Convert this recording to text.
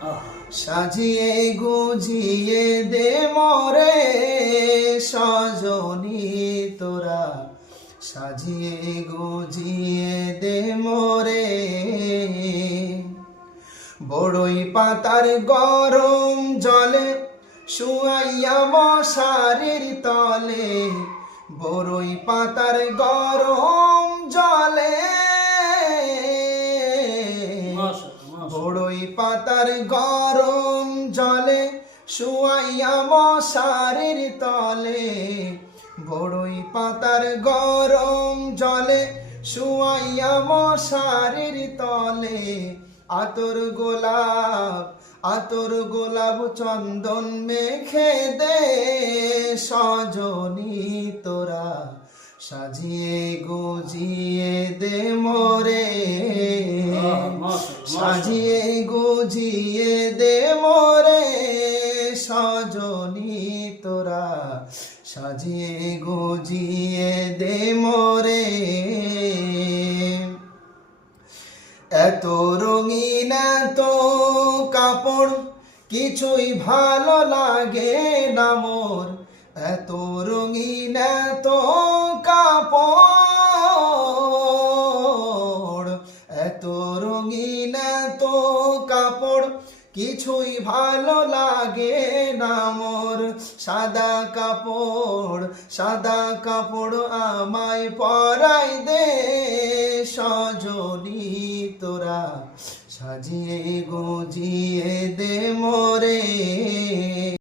সাজিয়ে গুজিয়ে দে মোরে সজনী তোরা, সাজিয়ে গুজিয়ে দে মোরে। বড়ই পাতার গরম জলে শুয়াইয়া মশারির তলে, বড়ই পাতার গরম জলে, বড়ই পাতার গরম জলে শুয়াইয়া মশারির তলে, বড়ই পাতার গরম জলে শুয়াইয়া মশারির তলে। আতর গোলাপ চন্দন মেখে দে সজনী তোরা, সাজিয়ে গুজিয়ে দে মোরে, সাজিয়ে গুজিয়ে দে মোরে সজনী তোরা, সাজিয়ে গুজিয়ে দে মোরে। এত রঙিন এত কাপড় কিছুই ভালো লাগে না মোর, এত রঙিন এত কাপড়, এত রঙিন এত কাপড় কিছুই ভালো লাগে না মোর। সাদা কাপড় আমায় পরাই দে সজনী তোরা, সাজিয়ে গুজিয়ে দে মোরে।